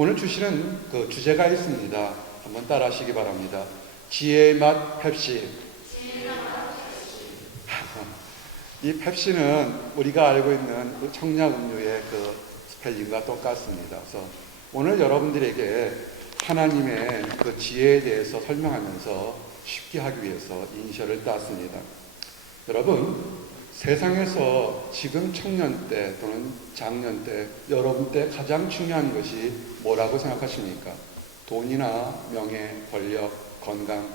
오늘 주시는 그 주제가 있습니다. 한번 따라 하시기 바랍니다. 지혜의 맛 펩시. 이 펩시는 우리가 알고 있는 그 청량 음료의 그 스펠링과 똑같습니다. 그래서 오늘 여러분들에게 하나님의 그 지혜에 대해서 설명하면서 쉽게 하기 위해서 인셔를 땄습니다. 여러분, 세상에서 지금 청년 때 또는 장년 때 여러분 때 가장 중요한 것이 뭐라고 생각하십니까? 돈이나 명예, 권력, 건강,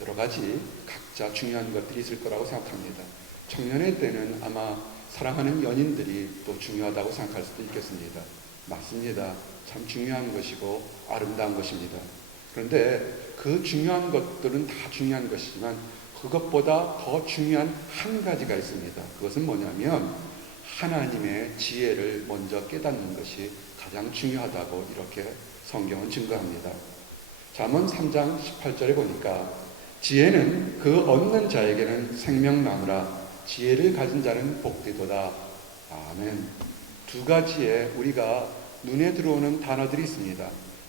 여러 가지 각자 중요한 것들이 있을 거라고 생각합니다. 청년의 때는 아마 사랑하는 연인들이 또 중요하다고 생각할 수도 있겠습니다. 맞습니다. 참 중요한 것이고 아름다운 것입니다. 그런데 그 중요한 것들은 다 중요한 것이지만 그것보다 더 중요한 한 가지가 있습니다. 그것은 뭐냐면 하나님의 지혜를 먼저 깨닫는 것이 가장 중요하다고 이렇게 성경은 증거합니다. 잠언 3장 18절에 보니까 지혜는 그 얻는 자에게는 생명나무라 지혜를 가진 자는 복되도다. 아멘. 두 가지의 우리가 눈에 들어오는 단어들이 있습니다.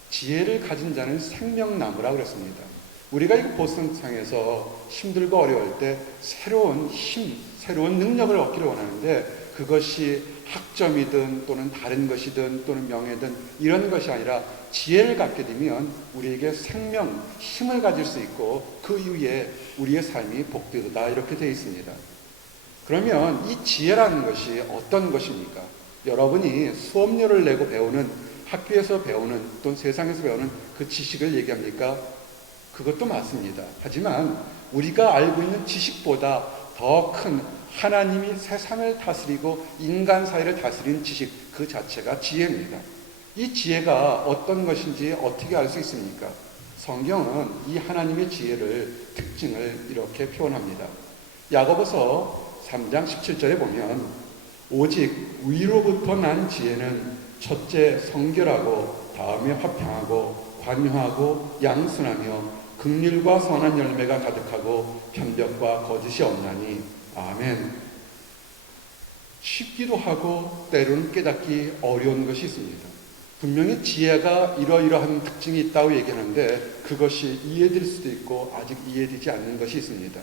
지혜를 가진 자는 생명나무라 그랬습니다. 우리가 이 보성상에서 힘들고 어려울 때 새로운 힘, 새로운 능력을 얻기를 원하는데 그것이 학점이든 또는 다른 것이든 또는 명예든 이런 것이 아니라 지혜를 갖게 되면 우리에게 생명, 힘을 가질 수 있고 그 이후에 우리의 삶이 복되도다 이렇게 되어 있습니다. 그러면 이 지혜라는 것이 어떤 것입니까? 여러분이 수업료를 내고 배우는 학교에서 배우는 또는 세상에서 배우는 그 지식을 얘기합니까? 그것도 맞습니다. 하지만 우리가 알고 있는 지식보다 더 큰 하나님이 세상을 다스리고 인간 사회를 다스리는 지식 그 자체가 지혜입니다. 이 지혜가 어떤 것인지 어떻게 알 수 있습니까? 성경은 이 하나님의 지혜를 특징을 이렇게 표현합니다. 야고보서 3장 17절에 보면 오직 위로부터 난 지혜는 첫째 성결하고 다음에 화평하고 관용하고 양순하며 긍휼과 선한 열매가 가득하고 편벽과 거짓이 없나니 아멘. 쉽기도 하고 때로는 깨닫기 어려운 것이 있습니다. 분명히 지혜가 이러이러한 특징이 있다고 얘기하는데 그것이 이해될 수도 있고 아직 이해되지 않는 것이 있습니다.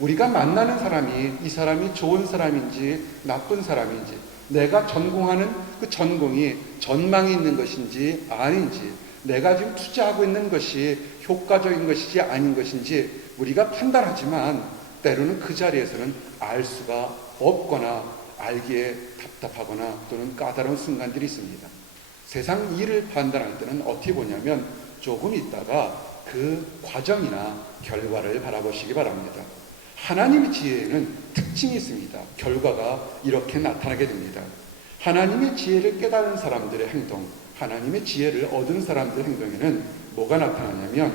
우리가 만나는 사람이 이 사람이 좋은 사람인지 나쁜 사람인지 내가 전공하는 그 전공이 전망이 있는 것인지 아닌지 내가 지금 투자하고 있는 것이 효과적인 것이지 아닌 것인지 우리가 판단하지만 때로는 그 자리에서는 알 수가 없거나 알기에 답답하거나 또는 까다로운 순간들이 있습니다. 세상 일을 판단할 때는 어떻게 보냐면 조금 있다가 그 과정이나 결과를 바라보시기 바랍니다. 하나님의 지혜에는 특징이 있습니다. 결과가 이렇게 나타나게 됩니다. 하나님의 지혜를 깨달은 사람들의 행동, 하나님의 지혜를 얻은 사람들의 행동에는 뭐가 나타나냐면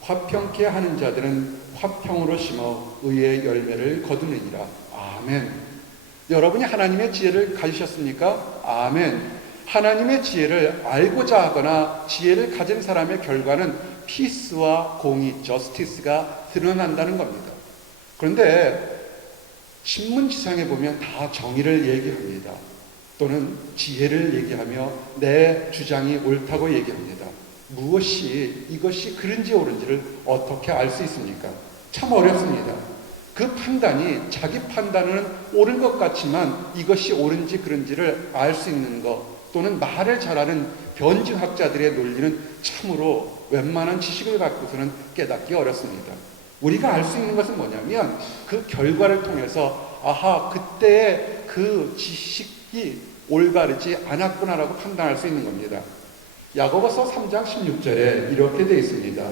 화평케 하는 자들은 화평으로 심어 의의 열매를 거두느니라. 아멘. 여러분이 하나님의 지혜를 가지셨습니까? 아멘. 하나님의 지혜를 알고자 하거나 지혜를 가진 사람의 결과는 피스와 공의, 저스티스가 드러난다는 겁니다. 그런데 신문지상에 보면 다 정의를 얘기합니다. 또는 지혜를 얘기하며 내 주장이 옳다고 얘기합니다. 무엇이 이것이 그른지 옳은지를 어떻게 알 수 있습니까? 참 어렵습니다. 그 판단이 자기 판단은 옳은 것 같지만 이것이 옳은지 그른지를 알 수 있는 것 또는 말을 잘하는 변증학자들의 논리는 참으로 웬만한 지식을 갖고서는 깨닫기 어렵습니다. 우리가 알 수 있는 것은 뭐냐면 그 결과를 통해서 아하 그때의 그 지식이 올바르지 않았구나라고 판단할 수 있는 겁니다. 야고보서 3장 16절에 이렇게 되어 있습니다.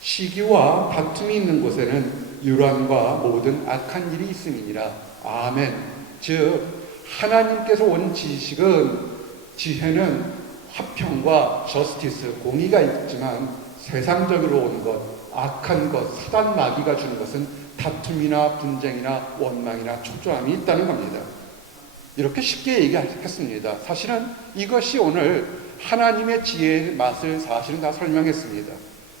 시기와 다툼이 있는 곳에는 유란과 모든 악한 일이 있음이니라. 아멘. 즉 하나님께서 온 지혜는 화평과 저스티스, 공의가 있지만 세상적으로 온 것, 악한 것, 사단 마귀가 주는 것은 다툼이나 분쟁이나 원망이나 초조함이 있다는 겁니다. 이렇게 쉽게 얘기했습니다. 사실은 이것이 오늘 하나님의 지혜의 맛을 사실은 다 설명했습니다.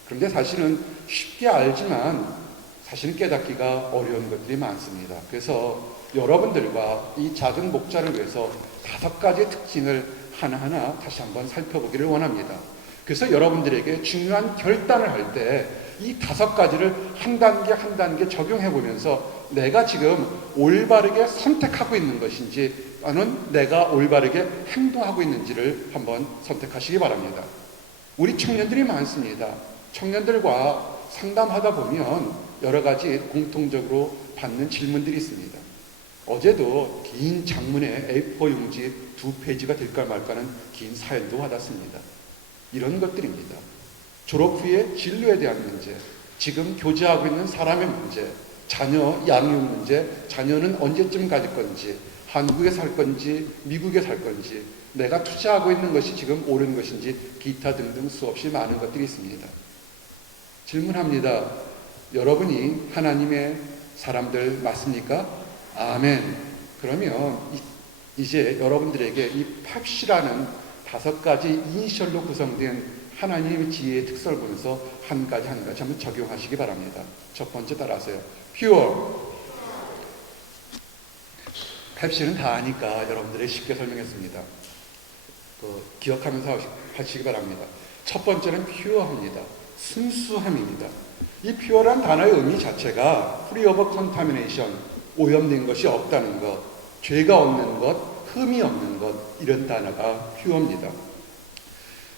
그런데 사실은 쉽게 알지만 사실은 깨닫기가 어려운 것들이 많습니다. 그래서 여러분들과 이 작은 목자를 위해서 5가지의 특징을 하나하나 다시 한번 살펴보기를 원합니다. 그래서 여러분들에게 중요한 결단을 할 때 이 5가지를 한 단계 한 단계 적용해 보면서 내가 지금 올바르게 선택하고 있는 것인지 또는 내가 올바르게 행동하고 있는지를 한번 선택하시기 바랍니다. 우리 청년들이 많습니다. 청년들과 상담하다 보면 여러 가지 공통적으로 받는 질문들이 있습니다. 어제도 긴 장문의 A4 용지 2페이지가 될까 말까는 긴 사연도 받았습니다. 이런 것들입니다. 졸업 후에 진로에 대한 문제, 지금 교제하고 있는 사람의 문제, 자녀 양육 문제, 자녀는 언제쯤 가질 건지, 한국에 살 건지 미국에 살 건지, 내가 투자하고 있는 것이 지금 옳은 것인지, 기타 등등 수없이 많은 것들이 있습니다. 질문합니다. 여러분이 하나님의 사람들 맞습니까? 아멘. 그러면 이제 여러분들에게 이 펩시라는 5가지 이니셜로 구성된 하나님의 지혜의 특성을 보면서 한 가지 한 가지 한번 적용하시기 바랍니다. 첫 번째 따라하세요. pure. 펩시는 다 아니까 여러분들이 쉽게 설명했습니다. 기억하면서 하시기 바랍니다. 첫 번째는 pure합니다. 순수함입니다. 이 pure란 단어의 의미 자체가 free of contamination, 오염된 것이 없다는 것, 죄가 없는 것, 흠이 없는 것, 이런 단어가 pure입니다.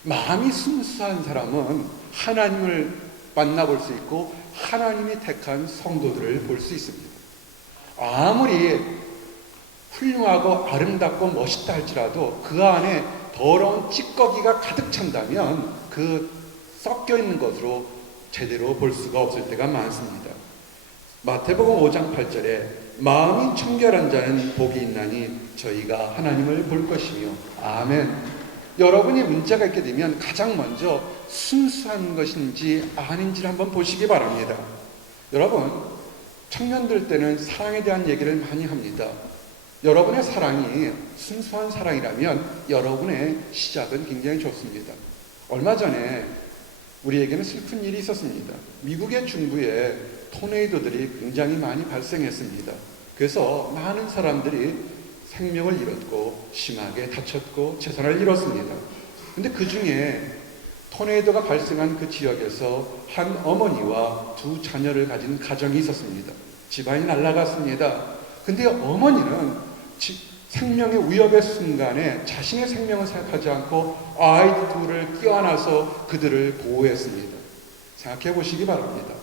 마음이 순수한 사람은 하나님을 만나볼 수 있고 하나님이 택한 성도들을 볼 수 있습니다. 아무리 훌륭하고 아름답고 멋있다 할지라도 그 안에 더러운 찌꺼기가 가득 찬다면 그 섞여 있는 것으로 제대로 볼 수가 없을 때가 많습니다. 마태복음 5장 8절에 마음이 청결한 자는 복이 있나니 저희가 하나님을 볼 것이며. 아멘. 여러분이 문제가 있게 되면 가장 먼저 순수한 것인지 아닌지를 한번 보시기 바랍니다. 여러분, 청년들 때는 사랑에 대한 얘기를 많이 합니다. 여러분의 사랑이 순수한 사랑이라면 여러분의 시작은 굉장히 좋습니다. 얼마 전에 우리에게는 슬픈 일이 있었습니다. 미국의 중부에 토네이도들이 굉장히 많이 발생했습니다. 그래서 많은 사람들이 생명을 잃었고 심하게 다쳤고 재산을 잃었습니다. 근데 그 중에 토네이도가 발생한 그 지역에서 한 어머니와 2 자녀를 가진 가정이 있었습니다. 집안이 날아갔습니다. 근데 어머니는 생명의 위협의 순간에 자신의 생명을 생각하지 않고 아이들 둘을 껴안아서 그들을 보호했습니다. 생각해 보시기 바랍니다.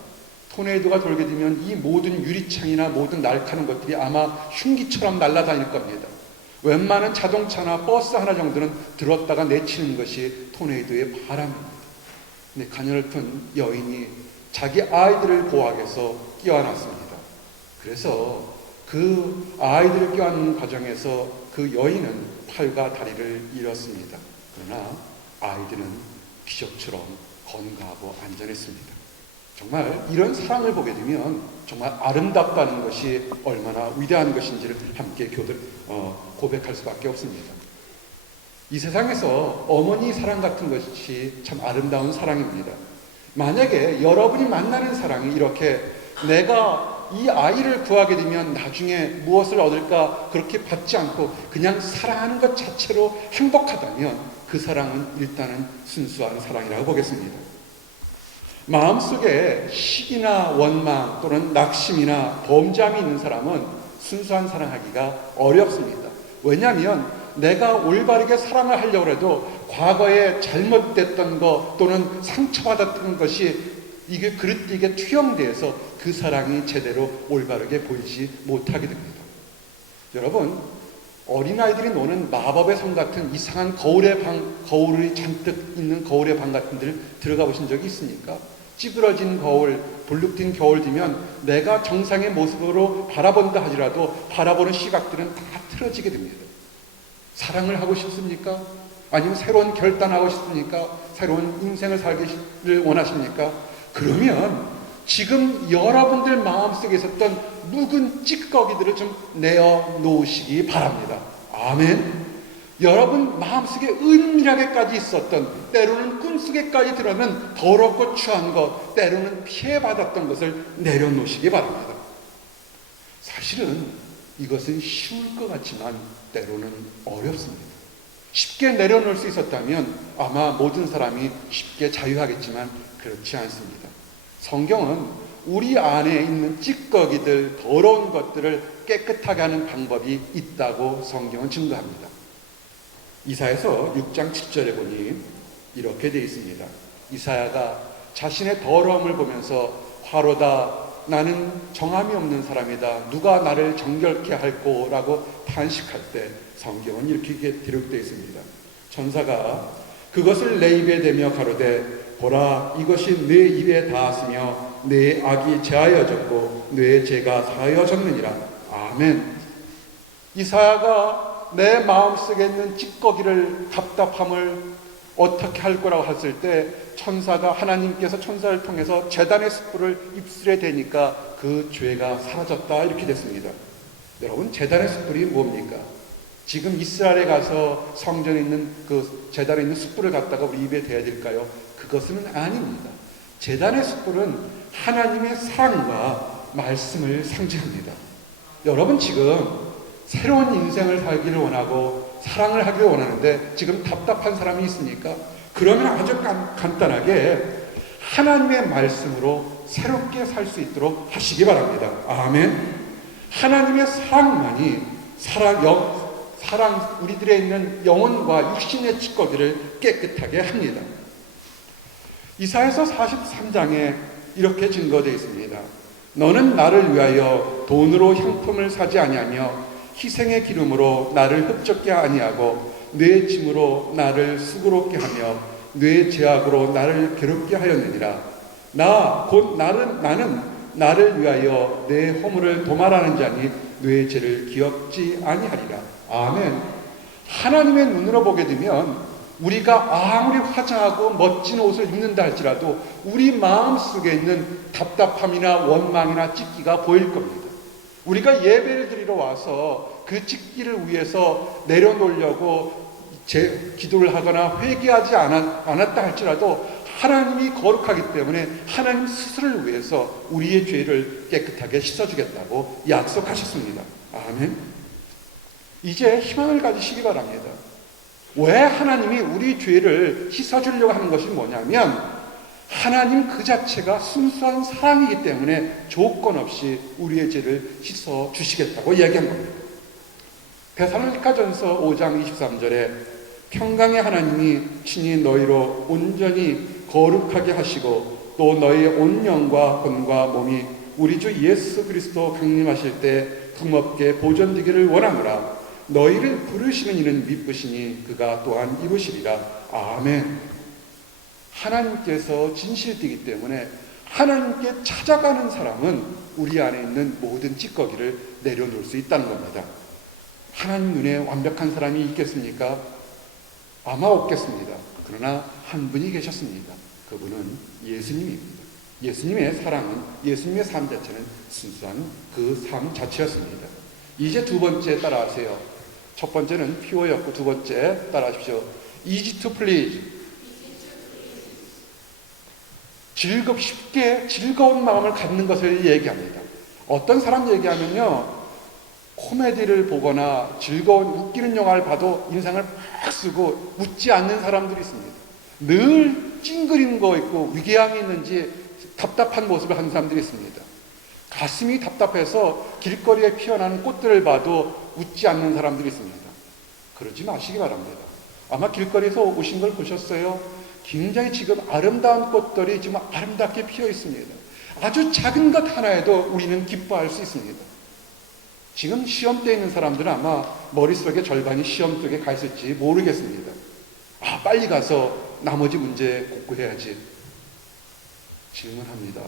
토네이도가 돌게 되면 이 모든 유리창이나 모든 날카로운 것들이 아마 흉기처럼 날아다닐 겁니다. 웬만한 자동차나 버스 하나 정도는 들었다가 내치는 것이 토네이도의 바람입니다. 근데 가녀를 여인이 자기 아이들을 보호하기 위해서 끼워안았습니다. 그래서 그 아이들을 끼워안는 과정에서 그 여인은 팔과 다리를 잃었습니다. 그러나 아이들은 기적처럼 건강하고 안전했습니다. 정말 이런 사랑을 보게 되면 정말 아름답다는 것이 얼마나 위대한 것인지를 함께 고백할 수밖에 없습니다. 이 세상에서 어머니 사랑 같은 것이 참 아름다운 사랑입니다. 만약에 여러분이 만나는 사랑이 이렇게 내가 이 아이를 구하게 되면 나중에 무엇을 얻을까 그렇게 받지 않고 그냥 사랑하는 것 자체로 행복하다면 그 사랑은 일단은 순수한 사랑이라고 보겠습니다. 마음속에 시기나 원망 또는 낙심이나 범죄함이 있는 사람은 순수한 사랑하기가 어렵습니다. 왜냐하면 내가 올바르게 사랑을 하려고 해도 과거에 잘못됐던 것 또는 상처받았던 것이 이게 그릇되게 투영돼서 그 사랑이 제대로 올바르게 보이지 못하게 됩니다. 여러분, 어린아이들이 노는 마법의 성 같은 이상한 거울이 잔뜩 있는 거울의 방 같은 데를 들어가 보신 적이 있습니까? 찌그러진 거울, 불룩 튄 거울 뒤면 내가 정상의 모습으로 바라본다 하더라도 바라보는 시각들은 다 틀어지게 됩니다. 사랑을 하고 싶습니까? 아니면 새로운 결단하고 싶습니까? 새로운 인생을 살기를 원하십니까? 그러면 지금 여러분들 마음속에 있었던 묵은 찌꺼기들을 좀 내어놓으시기 바랍니다. 아멘. 여러분 마음속에 은밀하게까지 있었던, 때로는 꿈속에까지 들어오면 더럽고 추한 것, 때로는 피해받았던 것을 내려놓으시기 바랍니다. 사실은 이것은 쉬울 것 같지만 때로는 어렵습니다. 쉽게 내려놓을 수 있었다면 아마 모든 사람이 쉽게 자유하겠지만 그렇지 않습니다. 성경은 우리 안에 있는 찌꺼기들, 더러운 것들을 깨끗하게 하는 방법이 있다고 성경은 증거합니다. 이사야서 6장 7절에 보니 이렇게 되어 있습니다. 이사야가 자신의 더러움을 보면서 화로다, 나는 정함이 없는 사람이다, 누가 나를 정결케 할꼬 라고 탄식할 때 성경은 이렇게 기록되어 있습니다. 천사가 그것을 내 입에 대며 가로되 보라, 이것이 내 입에 닿았으며 내 악이 제하여졌고 내 죄가 사하여졌느니라. 아멘. 이사야가 내 마음속에 있는 찌꺼기를, 답답함을 어떻게 할 거라고 했을 때 천사가, 하나님께서 천사를 통해서 제단의 숯불을 입술에 대니까 그 죄가 사라졌다, 이렇게 됐습니다. 여러분, 제단의 숯불이 뭡니까? 지금 이스라엘에 가서 성전에 있는 그 제단에 있는 숯불을 갖다가 우리 입에 대야 될까요? 그것은 아닙니다. 제단의 숯불은 하나님의 사랑과 말씀을 상징합니다. 여러분, 지금 새로운 인생을 살기를 원하고 사랑을 하기를 원하는데 지금 답답한 사람이 있습니까? 그러면 아주 간단하게 하나님의 말씀으로 새롭게 살 수 있도록 하시기 바랍니다. 아멘. 하나님의 사랑만이 우리들에 있는 영혼과 육신의 찌꺼기를 깨끗하게 합니다. 이사야서 43장에 이렇게 증거되어 있습니다. 너는 나를 위하여 돈으로 향품을 사지 아니하며 희생의 기름으로 나를 흡족게 아니하고 뇌 짐으로 나를 수고롭게 하며 뇌 제약으로 나를 괴롭게 하였느니라. 나는 나를 위하여 내 허물을 도말하는 자니 뇌 죄를 기억지 아니하리라. 아멘. 하나님의 눈으로 보게 되면 우리가 아무리 화장하고 멋진 옷을 입는다 할지라도 우리 마음속에 있는 답답함이나 원망이나 찢기가 보일 겁니다. 우리가 예배를 드리러 와서 그 찢기를 위해서 내려놓으려고 기도를 하거나 회개하지 않았다 할지라도 하나님이 거룩하기 때문에 하나님 스스로를 위해서 우리의 죄를 깨끗하게 씻어주겠다고 약속하셨습니다. 아멘. 이제 희망을 가지시기 바랍니다. 왜 하나님이 우리 죄를 씻어주려고 하는 것이 뭐냐면 하나님 그 자체가 순수한 사랑이기 때문에 조건 없이 우리의 죄를 씻어주시겠다고 이야기한 겁니다. 데살로니가전서 5장 23절에 평강의 하나님이 친히 너희로 온전히 거룩하게 하시고 또 너희의 온 영과魂과 몸이 우리 주 예수 그리스도 강림하실 때 금없게 보존되기를 원하노라. 너희를 부르시는 이는 미쁘시니 그가 또한 이루시리라. 아멘. 하나님께서 진실되기 때문에 하나님께 찾아가는 사람은 우리 안에 있는 모든 찌꺼기를 내려놓을 수 있다는 겁니다. 하나님 눈에 완벽한 사람이 있겠습니까? 아마 없겠습니다. 그러나 한 분이 계셨습니다. 그분은 예수님입니다. 예수님의 사랑은, 예수님의 삶 자체는 순수한 그 삶 자체였습니다. 이제 두 번째 따라하세요. 첫 번째는 피오였고 두 번째 따라하십시오. easy to please. 쉽게 즐거운 마음을 갖는 것을 얘기합니다. 어떤 사람 얘기하면요, 코미디를 보거나 즐거운 웃기는 영화를 봐도 인상을 팍 쓰고 웃지 않는 사람들이 있습니다. 늘 찡그리는 거 있고 위궤양이 있는지 답답한 모습을 하는 사람들이 있습니다. 가슴이 답답해서 길거리에 피어나는 꽃들을 봐도 웃지 않는 사람들이 있습니다. 그러지 마시기 바랍니다. 아마 길거리에서 오신 걸 보셨어요? 굉장히 지금 아름다운 꽃들이 지금 아름답게 피어 있습니다. 아주 작은 것 하나에도 우리는 기뻐할 수 있습니다. 지금 시험대에 있는 사람들은 아마 머릿속에 절반이 시험 쪽에 가 있을지 모르겠습니다. 빨리 가서 나머지 문제 공부해야지. 질문합니다.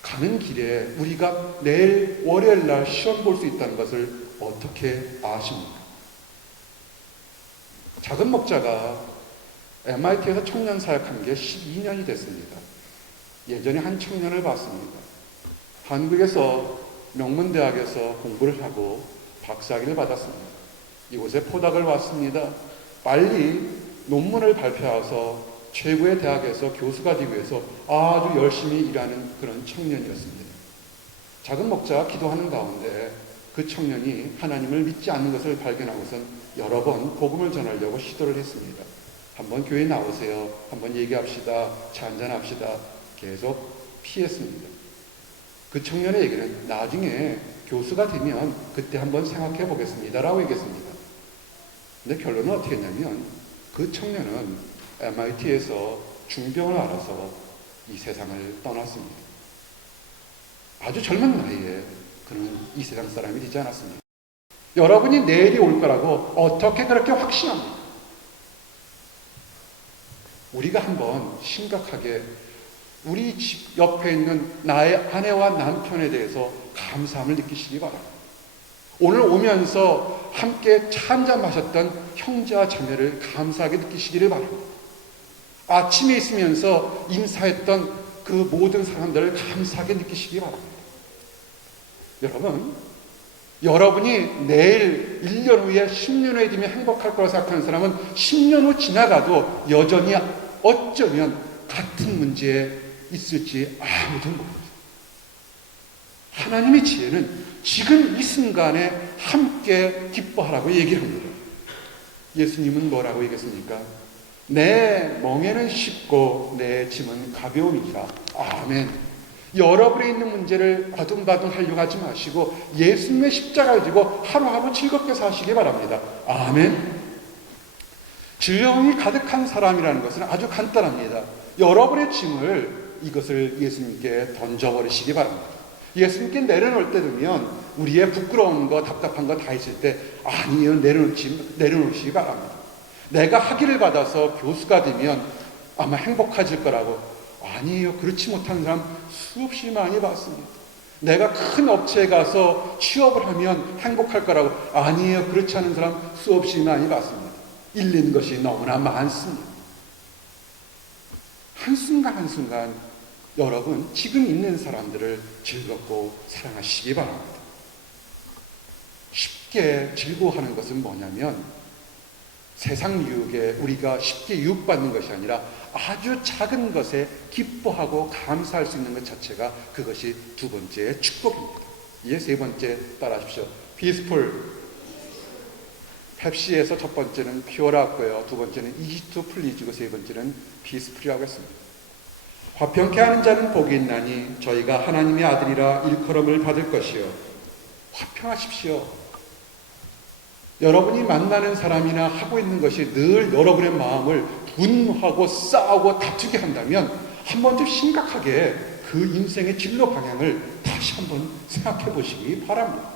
가는 길에 우리가 내일 월요일 날 시험 볼 수 있다는 것을 어떻게 아십니까? 작은 목자가 MIT에서 청년 사역한 게 12년이 됐습니다. 예전에 한 청년을 봤습니다. 한국에서 명문대학에서 공부를 하고 박사학위를 받았습니다. 이곳에 포닥을 왔습니다. 빨리 논문을 발표해서 최고의 대학에서 교수가 되기 위해서 아주 열심히 일하는 그런 청년이었습니다. 작은 목자가 기도하는 가운데 그 청년이 하나님을 믿지 않는 것을 발견하고선 여러 번 복음을 전하려고 시도를 했습니다. 한번 교회 나오세요. 한번 얘기합시다. 차 한잔합시다. 계속 피했습니다. 그 청년의 얘기는 나중에 교수가 되면 그때 한번 생각해 보겠습니다 라고 얘기했습니다. 근데 결론은 어떻게 했냐면 그 청년은 MIT에서 중병을 앓아서 이 세상을 떠났습니다. 아주 젊은 나이에 그는 이 세상 사람이 되지 않았습니다. 여러분이 내일이 올 거라고 어떻게 그렇게 확신합니까? 우리가 한번 심각하게 우리 집 옆에 있는 나의 아내와 남편에 대해서 감사함을 느끼시기 바랍니다. 오늘 오면서 함께 차 한잔 마셨던 형제와 자매를 감사하게 느끼시기를 바랍니다. 아침에 있으면서 인사했던 그 모든 사람들을 감사하게 느끼시기 바랍니다. 여러분, 여러분이 내일 1년 후에 10년 후에 되면 행복할 거라고 생각하는 사람은 10년 후 지나가도 여전히 어쩌면 같은 문제에 있을지 아무도 모릅니다. 하나님의 지혜는 지금 이 순간에 함께 기뻐하라고 얘기를 합니다. 예수님은 뭐라고 얘기했습니까? 내 멍에는 쉽고 내 짐은 가벼움이니라. 아멘. 여러분의 있는 문제를 바둥바둥 하려고 하지 마시고 예수님의 십자가를 지고 하루하루 즐겁게 사시기 바랍니다. 아멘. 질병이 가득한 사람이라는 것은 아주 간단합니다. 여러분의 짐을 이것을 예수님께 던져버리시기 바랍니다. 예수님께 내려놓을 때 되면 우리의 부끄러운 거 답답한 거 다 있을 때 아니요 내려놓으시기 바랍니다. 내가 학위를 받아서 교수가 되면 아마 행복해질 거라고 아니에요. 그렇지 못한 사람 수없이 많이 봤습니다. 내가 큰 업체에 가서 취업을 하면 행복할 거라고 아니에요. 그렇지 않은 사람 수없이 많이 봤습니다. 잃는 것이 너무나 많습니다. 한순간 한순간 여러분 지금 있는 사람들을 즐겁고 사랑하시기 바랍니다. 쉽게 즐거워하는 것은 뭐냐면 세상 유혹에 우리가 쉽게 유혹받는 것이 아니라 아주 작은 것에 기뻐하고 감사할 수 있는 것 자체가 그것이 두 번째 축복입니다. 이제 세 번째 따라하십시오. peaceful. 펩시에서 첫 번째는 퓨어라고요. 두 번째는 easy to please고 세 번째는 peaceful이라고 했습니다. 화평케 하는 자는 복이 있나니 저희가 하나님의 아들이라 일컬음을 받을 것이요. 화평하십시오. 여러분이 만나는 사람이나 하고 있는 것이 늘 여러분의 마음을 분노하고 싸우고 다투게 한다면 한 번 좀 심각하게 그 인생의 진로 방향을 다시 한번 생각해 보시기 바랍니다.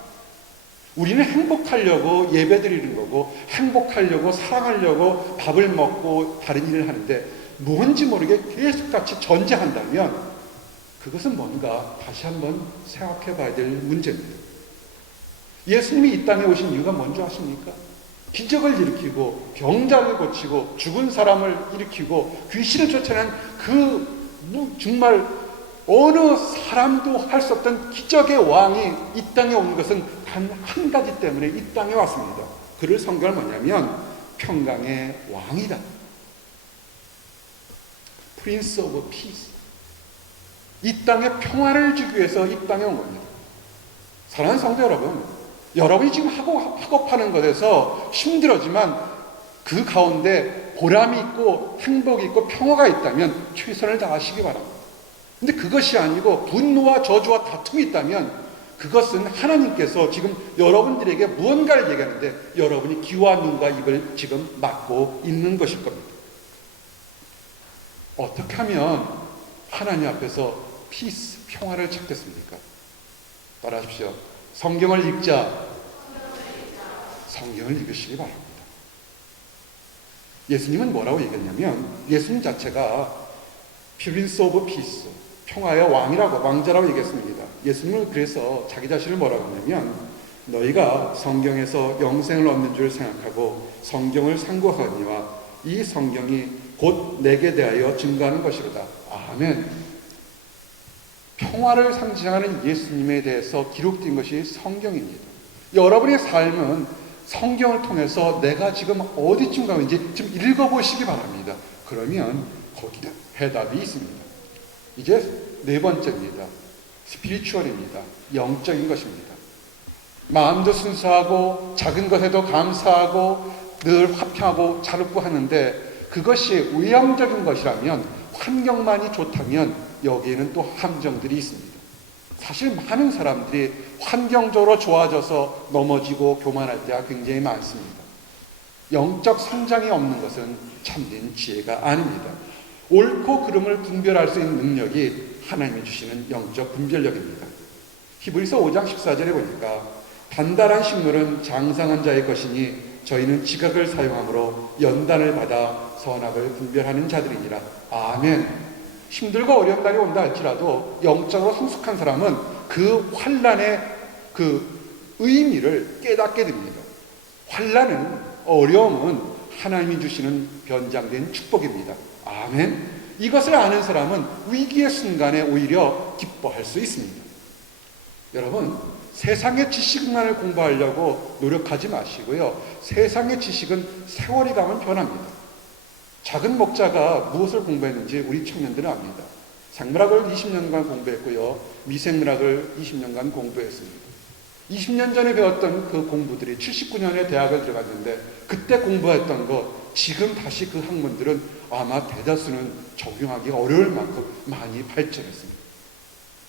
우리는 행복하려고 예배드리는 거고 행복하려고 사랑하려고 밥을 먹고 다른 일을 하는데 뭔지 모르게 계속같이 전제한다면 그것은 뭔가 다시 한번 생각해 봐야 될 문제입니다. 예수님이 이 땅에 오신 이유가 뭔지 아십니까? 기적을 일으키고 병자를 고치고 죽은 사람을 일으키고 귀신을 쫓아내는 그 정말 어느 사람도 할 수 없던 기적의 왕이 이 땅에 온 것은 단 한 가지 때문에 이 땅에 왔습니다. 그를 성경을 뭐냐면 평강의 왕이다. Prince of Peace. 이 땅에 평화를 주기 위해서 이 땅에 온 겁니다. 사랑하는 성도 여러분, 여러분이 지금 하고 파는 것에서 힘들었지만 그 가운데 보람이 있고 행복이 있고 평화가 있다면 최선을 다하시기 바랍니다. 근데 그것이 아니고 분노와 저주와 다툼이 있다면 그것은 하나님께서 지금 여러분들에게 무언가를 얘기하는데 여러분이 귀와 눈과 입을 지금 막고 있는 것일 겁니다. 어떻게 하면 하나님 앞에서 피스, 평화를 찾겠습니까? 따라하십시오. 성경을 읽자. 성경을 읽으시기 바랍니다. 예수님은 뭐라고 얘기했냐면 예수님 자체가 Prince of Peace, 평화의 왕이라고 왕자라고 얘기했습니다. 예수님은 그래서 자기 자신을 뭐라고 했냐면 너희가 성경에서 영생을 얻는 줄 생각하고 성경을 상고하거니와 이 성경이 곧 내게 대하여 증거하는 것이로다. 아멘. 평화를 상징하는 예수님에 대해서 기록된 것이 성경입니다. 여러분의 삶은 성경을 통해서 내가 지금 어디쯤 가는지 좀 읽어보시기 바랍니다. 그러면 거기에 해답이 있습니다. 이제 네 번째입니다. 스피리추얼입니다. 영적인 것입니다. 마음도 순수하고 작은 것에도 감사하고 늘 화평하고 자르고 하는데 그것이 외형적인 것이라면 환경만이 좋다면 여기에는 또 함정들이 있습니다. 사실 많은 사람들이 환경적으로 좋아져서 넘어지고 교만할 때가 굉장히 많습니다. 영적 성장이 없는 것은 참된 지혜가 아닙니다. 옳고 그름을 분별할 수 있는 능력이 하나님이 주시는 영적 분별력입니다. 히브리서 5장 14절에 보니까 단단한 식물은 장성한 자의 것이니 저희는 지각을 사용함으로 연단을 받아 선악을 분별하는 자들이니라. 아멘. 힘들고 어려운 날이 온다 할지라도 영적으로 성숙한 사람은 그 환난의 그 의미를 깨닫게 됩니다. 환난은, 어려움은 하나님이 주시는 변장된 축복입니다. 아멘. 이것을 아는 사람은 위기의 순간에 오히려 기뻐할 수 있습니다. 여러분, 세상의 지식만을 공부하려고 노력하지 마시고요. 세상의 지식은 세월이 가면 변합니다. 작은 목자가 무엇을 공부했는지 우리 청년들은 압니다. 생물학을 20년간 공부했고요. 미생물학을 20년간 공부했습니다. 20년 전에 배웠던 그 공부들이 79년에 대학을 들어갔는데 그때 공부했던 것, 지금 다시 그 학문들은 아마 대다수는 적용하기 어려울 만큼 많이 발전했습니다.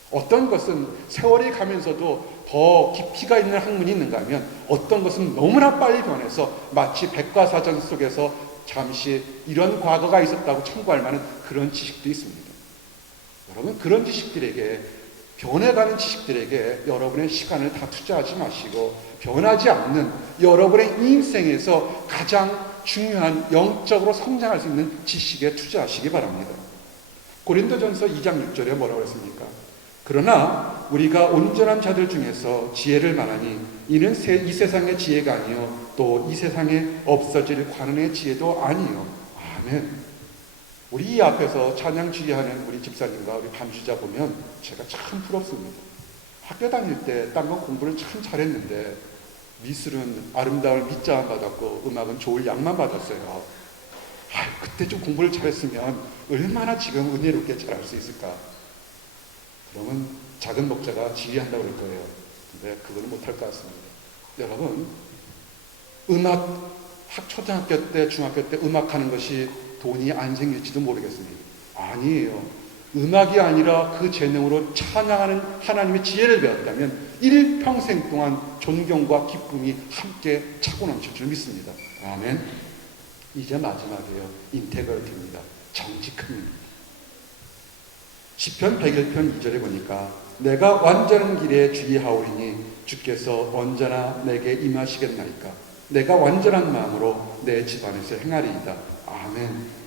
어떤 것은 세월이 가면서도 더 깊이가 있는 학문이 있는가 하면 어떤 것은 너무나 빨리 변해서 마치 백과사전 속에서 잠시 이런 과거가 있었다고 참고할 만한 그런 지식도 있습니다. 여러분, 그런 지식들에게, 변해가는 지식들에게 여러분의 시간을 다 투자하지 마시고 변하지 않는 여러분의 인생에서 가장 중요한 영적으로 성장할 수 있는 지식에 투자하시기 바랍니다. 고린도전서 2장 6절에 뭐라고 했습니까? 그러나 우리가 온전한 자들 중에서 지혜를 말하니 이는 이 세상의 지혜가 아니요 또 이 세상에 없어질 관원의 지혜도 아니요. 아멘. 우리 이 앞에서 찬양 지휘하는 우리 집사님과 우리 반주자 보면 제가 참 부럽습니다. 학교 다닐 때 딴 건 공부를 참 잘했는데 미술은 아름다울 밑자만 받았고 음악은 좋을 양만 받았어요. 그때 좀 공부를 잘했으면 얼마나 지금 은혜롭게 잘할 수 있을까. 그러면 작은 목자가 지휘한다고 그럴 거예요. 근데 그거는 못할 것 같습니다. 여러분, 초등학교 때, 중학교 때 음악하는 것이 돈이 안 생길지도 모르겠습니다. 아니에요. 음악이 아니라 그 재능으로 찬양하는 하나님의 지혜를 배웠다면 일평생 동안 존경과 기쁨이 함께 차고 넘칠 줄 믿습니다. 아멘. 이제 마지막이에요. 인테그리티입니다. 정직함입니다. 시편 101편 2절에 보니까 내가 완전한 길에 주의하오리니 주께서 언제나 내게 임하시겠나이까. 내가 완전한 마음으로 내 집안에서 행하리이다. 아멘.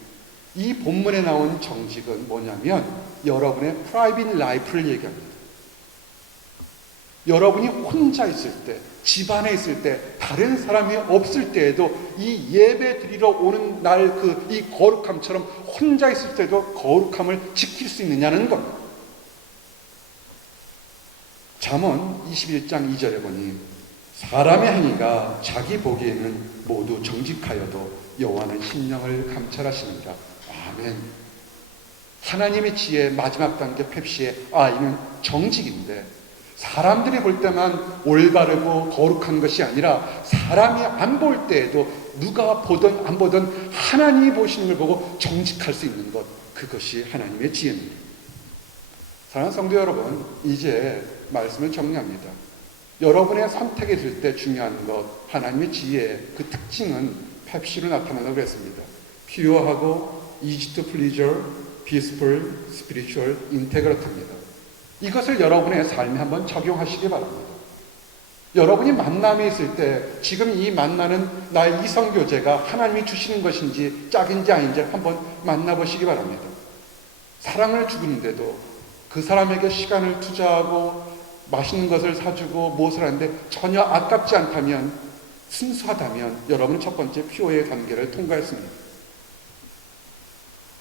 이 본문에 나온 정직은 뭐냐면 여러분의 프라이빗 라이프를 얘기합니다. 여러분이 혼자 있을 때, 집안에 있을 때, 다른 사람이 없을 때에도 이 예배 드리러 오는 날 이 거룩함처럼 혼자 있을 때도 거룩함을 지킬 수 있느냐는 겁니다. 잠언 21장 2절에 보니 사람의 행위가 자기 보기에는 모두 정직하여도 여호와는 심령을 감찰하시느니라. 아멘. 하나님의 지혜 마지막 단계 펩시의 I는 정직인데 사람들이 볼 때만 올바르고 거룩한 것이 아니라 사람이 안 볼 때에도 누가 보든 안 보든 하나님이 보시는 걸 보고 정직할 수 있는 것, 그것이 하나님의 지혜입니다. 사랑하는 성도 여러분, 이제 말씀을 정리합니다. 여러분의 선택이 있을 때 중요한 것, 하나님의 지혜의 그 특징은 펩시로 나타난다고 그랬습니다. 필요하고 easy to pleasure, peaceful, spiritual, integral입니다. 이것을 여러분의 삶에 한번 적용하시기 바랍니다. 여러분이 만남에 있을 때 지금 이 만나는 나의 이성교제가 하나님이 주시는 것인지 짝인지 아닌지 한번 만나보시기 바랍니다. 사랑을 주는데도 그 사람에게 시간을 투자하고 맛있는 것을 사주고 무엇을 하는데 전혀 아깝지 않다면, 순수하다면 여러분은 첫 번째 피오의 단계를 통과했습니다.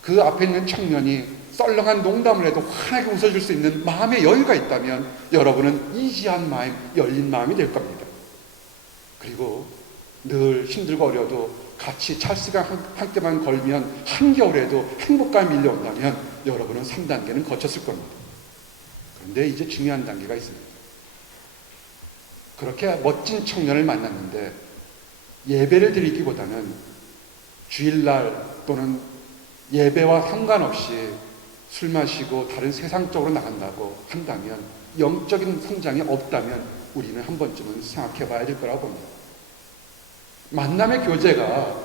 그 앞에 있는 청년이 썰렁한 농담을 해도 환하게 웃어줄 수 있는 마음의 여유가 있다면 여러분은 이지한 마음, 열린 마음이 될 겁니다. 그리고 늘 힘들고 어려도 같이 찰스가 함께만 걸면 한겨울에도 행복감이 밀려온다면 여러분은 3단계는 거쳤을 겁니다. 그런데 이제 중요한 단계가 있습니다. 그렇게 멋진 청년을 만났는데 예배를 드리기보다는 주일날 또는 예배와 상관없이 술 마시고 다른 세상적으로 나간다고 한다면, 영적인 성장이 없다면 우리는 한 번쯤은 생각해 봐야 될 거라고 봅니다. 만남의 교제가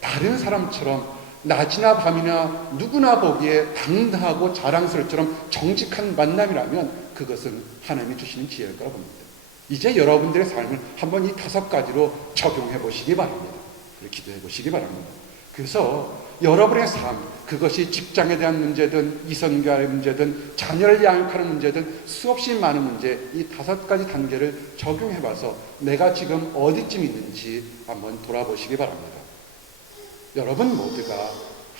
다른 사람처럼 낮이나 밤이나 누구나 보기에 당당하고 자랑스러울처럼 정직한 만남이라면 그것은 하나님이 주시는 지혜일 거라고 봅니다. 이제 여러분들의 삶을 한번 이 5가지로 적용해 보시기 바랍니다. 그리고 기도해 보시기 바랍니다. 그래서 여러분의 삶, 그것이 직장에 대한 문제든 이성과의 문제든 자녀를 양육하는 문제든 수없이 많은 문제, 이 5가지 단계를 적용해 봐서 내가 지금 어디쯤 있는지 한번 돌아보시기 바랍니다. 여러분 모두가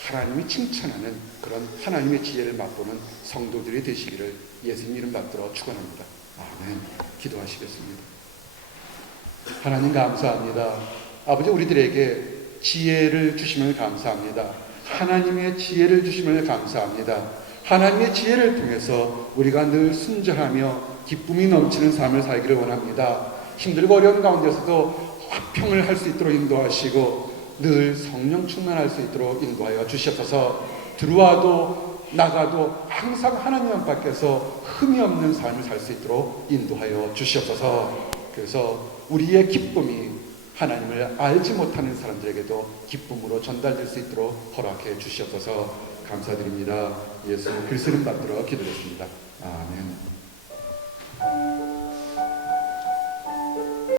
하나님이 칭찬하는 그런 하나님의 지혜를 맛보는 성도들이 되시기를 예수님 이름 받들어 축원합니다. 아멘. 기도하시겠습니다. 하나님 감사합니다. 아버지, 우리들에게 지혜를 주심을 감사합니다. 하나님의 지혜를 주심을 감사합니다. 하나님의 지혜를 통해서 우리가 늘 순전하며 기쁨이 넘치는 삶을 살기를 원합니다. 힘들고 어려운 가운데서도 화평을 할 수 있도록 인도하시고 늘 성령 충만할 수 있도록 인도하여 주시옵소서. 들어와도 나가도 항상 하나님 앞밖에서 흠이 없는 삶을 살 수 있도록 인도하여 주시옵소서. 그래서 우리의 기쁨이 하나님을 알지 못하는 사람들에게도 기쁨으로 전달될 수 있도록 허락해 주시옵소서. 감사드립니다. 예수 그리스도를 받들어 기도했습니다. 아멘.